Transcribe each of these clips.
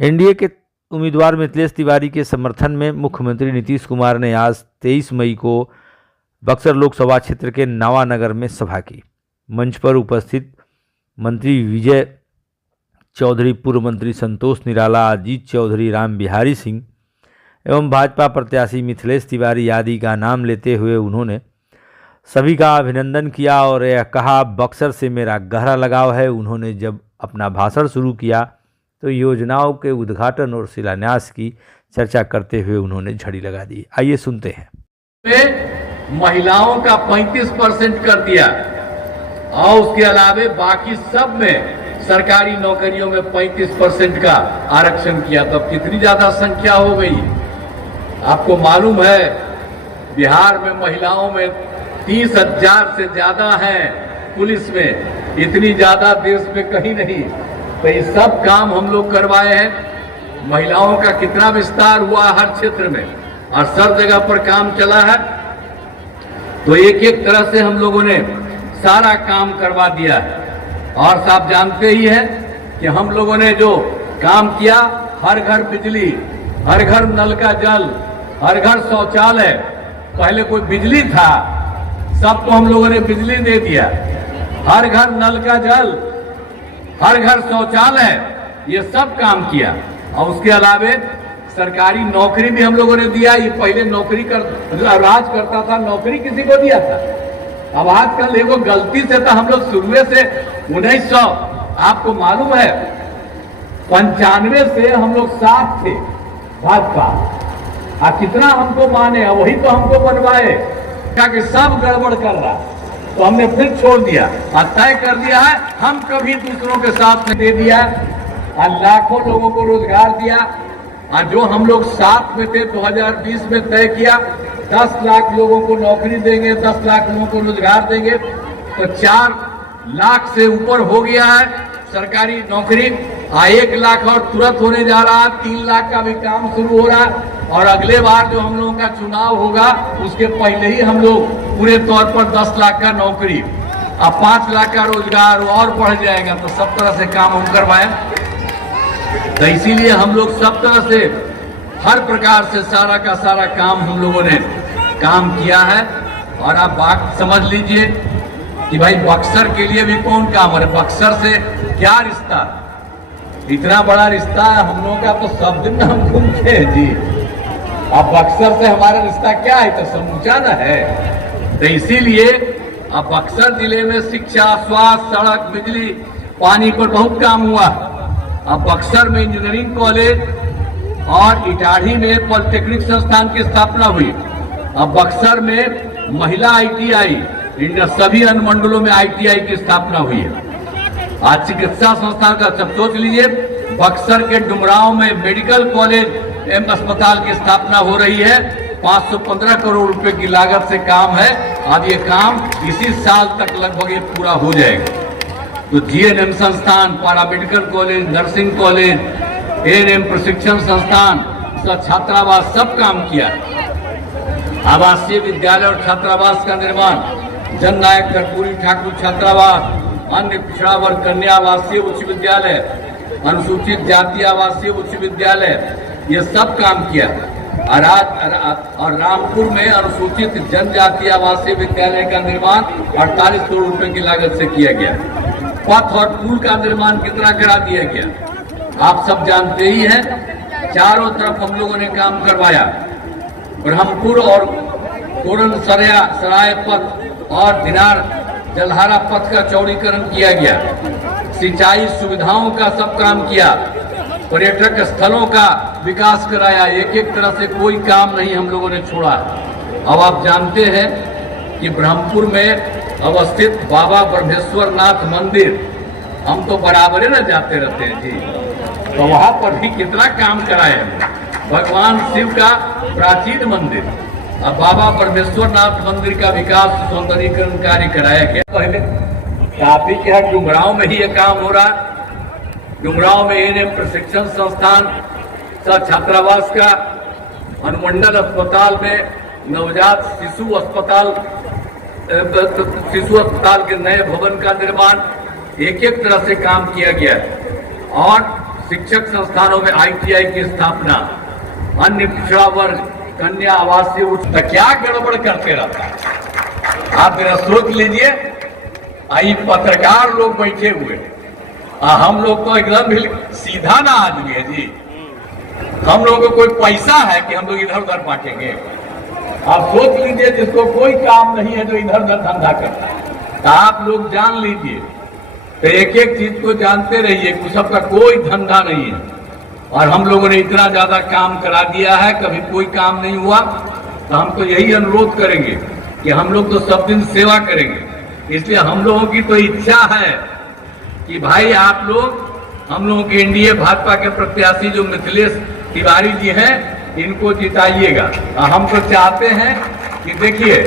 NDA के उम्मीदवार मिथिलेश तिवारी के समर्थन में मुख्यमंत्री नीतीश कुमार ने आज 23 मई को बक्सर लोकसभा क्षेत्र के नावानगर में सभा की। मंच पर उपस्थित मंत्री विजय चौधरी, पूर्व मंत्री संतोष निराला, अजीत चौधरी, राम बिहारी सिंह एवं भाजपा प्रत्याशी मिथिलेश तिवारी आदि का नाम लेते हुए उन्होंने सभी का अभिनंदन किया और यह कहा, बक्सर से मेरा गहरा लगाव है। उन्होंने जब अपना भाषण शुरू किया तो योजनाओं के उद्घाटन और शिलान्यास की चर्चा करते हुए उन्होंने झड़ी लगा दी। आइए सुनते हैं। महिलाओं का 35% कर दिया और उसके अलावे बाकी सब में सरकारी नौकरियों में 35% का आरक्षण किया। तब कितनी ज्यादा संख्या हो गई। आपको मालूम है बिहार में महिलाओं में 30,000 से ज्यादा है, पुलिस में इतनी ज्यादा देश में कहीं नहीं। तो ये सब काम हम लोग करवाए हैं। महिलाओं का कितना विस्तार हुआ हर क्षेत्र में और सब जगह पर काम चला है। तो एक एक तरह से हम लोगों ने सारा काम करवा दिया है। और आप जानते ही हैं कि हम लोगों ने जो काम किया, हर घर बिजली, हर घर नल का जल, हर घर शौचालय। पहले कोई बिजली था, सबको हम लोगों ने बिजली दे दिया। हर घर नल का जल, हर घर शौचालय, ये सब काम किया। और उसके अलावे सरकारी नौकरी भी हम लोगों ने दिया। ये पहले नौकरी राज करता था, नौकरी किसी को दिया था। अब आजकल एगो गलती से तो हम लोग शुरू से 1900, आपको मालूम है 95 से हम लोग साथ थे भाजपा। कितना हमको माने, वही तो हमको बनवाए कि सब गड़बड़ कर रहा, तो हमने फिर छोड़ दिया और तय कर दिया है हम कभी दूसरों के साथ में दे दिया और लाखों लोगों को रोजगार दिया। और जो हम लोग साथ में थे 2020 में तय किया 10 लाख लोगों को नौकरी देंगे, 10 लाख लोगों को रोजगार देंगे, तो 4 लाख से ऊपर हो गया है सरकारी नौकरी। 1 लाख और तुरंत होने जा रहा है, 3 लाख का भी काम शुरू हो रहा है। और अगले बार जो हम लोगों का चुनाव होगा उसके पहले ही हम लोग पूरे तौर पर 10 लाख का नौकरी और 5 लाख का रोजगार और बढ़ जाएगा। तो सब तरह से काम हम करवाएं। तो इसीलिए हम लोग सब तरह से हर प्रकार से सारा का सारा काम हम लोगों ने काम किया है। और आप बात समझ लीजिए कि भाई बक्सर के लिए भी कौन काम है, बक्सर से क्या रिश्ता, इतना बड़ा रिश्ता है हम लोगों का। तो सब दिन हम घूमते हैं जी। अब बक्सर से हमारा रिश्ता क्या है, तो समूचा न है। तो इसीलिए अब बक्सर जिले में शिक्षा, स्वास्थ्य, सड़क, बिजली, पानी पर बहुत काम हुआ। अब बक्सर में इंजीनियरिंग कॉलेज और इटाढ़ी में पॉलिटेक्निक संस्थान की स्थापना हुई। अब बक्सर में महिला ITI, सभी अनुमंडलों में ITI की स्थापना हुई है। आज चिकित्सा संस्थान का सब सोच लीजिए, बक्सर के डुमरांव में मेडिकल कॉलेज एवं अस्पताल की स्थापना हो रही है। 515 करोड़ रुपए की लागत से काम है। अब ये काम इसी साल तक लगभग ये पूरा हो जाएगा। तो GNM संस्थान, paramedical college, nursing college, ANM प्रशिक्षण संस्थान, छात्रावास, सब काम किया। आवासीय विद्यालय और छात्रावास का निर्माण, जननायक कर्पूरी ठाकुर छात्रावास, अन्य पिछड़ा वर्ग कन्या आवासीय उच्च विद्यालय, अनुसूचित जाति आवासीय उच्च विद्यालय, ये सब काम किया। और रामपुर में अनुसूचित जनजाति आवासीय विद्यालय का निर्माण 48 करोड़ रुपए की लागत से किया गया। पथ और पुल का निर्माण कितना करा दिया गया आप सब जानते ही हैं। चारों तरफ हम लोगों ने काम करवाया। ब्रह्मपुर और कोरन सराय पथ और दिनार जलहारा पथ का चौड़ीकरण किया गया। सिंचाई सुविधाओं का सब काम किया। पर्यटक स्थलों का विकास कराया। एक एक तरह से कोई काम नहीं हम लोगों ने छोड़ा। अब आप जानते हैं कि ब्रह्मपुर में अवस्थित बाबा ब्रह्मेश्वर नाथ मंदिर, हम तो बराबर न जाते रहते हैं जी, तो वहां पर भी कितना काम कराए हैं। भगवान शिव का प्राचीन मंदिर, अब बाबा ब्रह्मेश्वर नाथ मंदिर का विकास सौंदर्यीकरण कार्य कराया गया। पहले काफी के डुमरांव में ही ये काम हो रहा। डुमरांव में ANM प्रशिक्षण संस्थान, छात्रावास का, अनुमंडल अस्पताल में नवजात शिशु अस्पताल के नए भवन का निर्माण, एक एक तरह से काम किया गया। और शिक्षक संस्थानों में ITI की स्थापना, अन्य पिछड़ा वर्ग, कन्या आवासीय तो क्या गड़बड़ करते रहता है? आप जरा सोच लीजिए। आई पत्रकार लोग बैठे हुए, हम लोग तो एकदम सीधा ना आदमी है जी। हम लोगों को कोई पैसा है कि हम लोग इधर उधर बांटेंगे? आप सोच लीजिए, जिसको कोई काम नहीं है जो इधर उधर धंधा करता है, तो आप लोग जान लीजिए। तो एक एक चीज को जानते रहिए, कुछ सबका कोई धंधा नहीं है। और हम लोगों ने इतना ज्यादा काम करा दिया है, कभी कोई काम नहीं हुआ। तो हम तो यही अनुरोध करेंगे कि हम लोग तो सब दिन सेवा करेंगे। इसलिए हम लोगों की तो इच्छा है कि भाई आप लोग, हम लोगों के एनडीए भाजपा के प्रत्याशी जो मिथिलेश तिवारी जी हैं, इनको जिताइएगा। हम तो चाहते हैं कि देखिए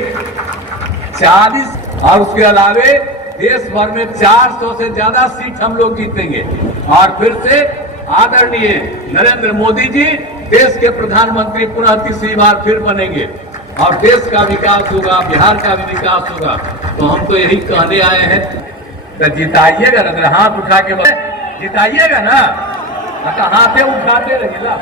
40 और उसके अलावे देश भर में 400 से ज्यादा सीट हम लोग जीतेंगे और फिर से आदरणीय नरेंद्र मोदी जी देश के प्रधानमंत्री पुनः तीसरी बार फिर बनेंगे और देश का विकास होगा, बिहार का भी विकास होगा। तो हम तो यही कहने आए हैं, तो जिताइएगा ना, हाथ उठा के जिताइएगा ना, हाथे उठाते रहिएगा।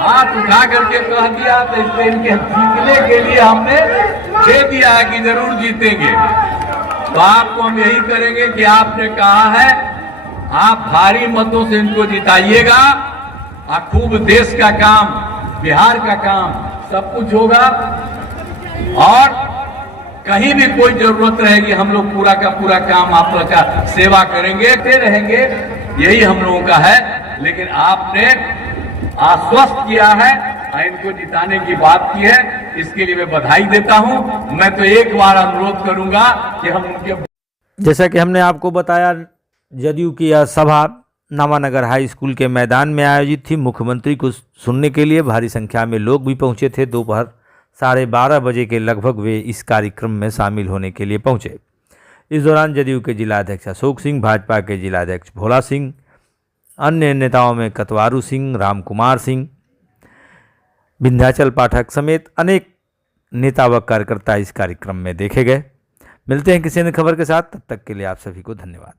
हाथ उठा करके कह दिया, तो इसलिए इनके जीतने के लिए हमने दे दिया है कि जरूर जीतेंगे। तो आपको हम यही करेंगे कि आपने कहा है, आप भारी मतों से इनको जिताइएगा और खूब देश का काम, बिहार का काम सब कुछ होगा। और कहीं भी कोई जरूरत रहेगी, हम लोग पूरा का पूरा काम आप लोग का सेवा करेंगे, रहेंगे, यही हम लोगों का है। लेकिन आपने आश्वस्त किया है, इनको जिताने की बात की है, इसके लिए मैं बधाई देता हूं। मैं तो एक बार अनुरोध करूंगा कि हम उनके, जैसा कि हमने आपको बताया, जदयू की यह सभा नावानगर हाई स्कूल के मैदान में आयोजित थी। मुख्यमंत्री को सुनने के लिए भारी संख्या में लोग भी पहुंचे थे। दोपहर 12:30 बजे के लगभग वे इस कार्यक्रम में शामिल होने के लिए पहुंचे। इस दौरान जदयू के जिलाध्यक्ष अशोक सिंह, भाजपा के जिलाध्यक्ष भोला सिंह, अन्य नेताओं में कतवारू सिंह, राम कुमार सिंह, विंध्याचल पाठक समेत अनेक नेता व कार्यकर्ता इस कार्यक्रम में देखे गए। मिलते हैं किसी अन्य खबर के साथ, तब तक के लिए आप सभी को धन्यवाद।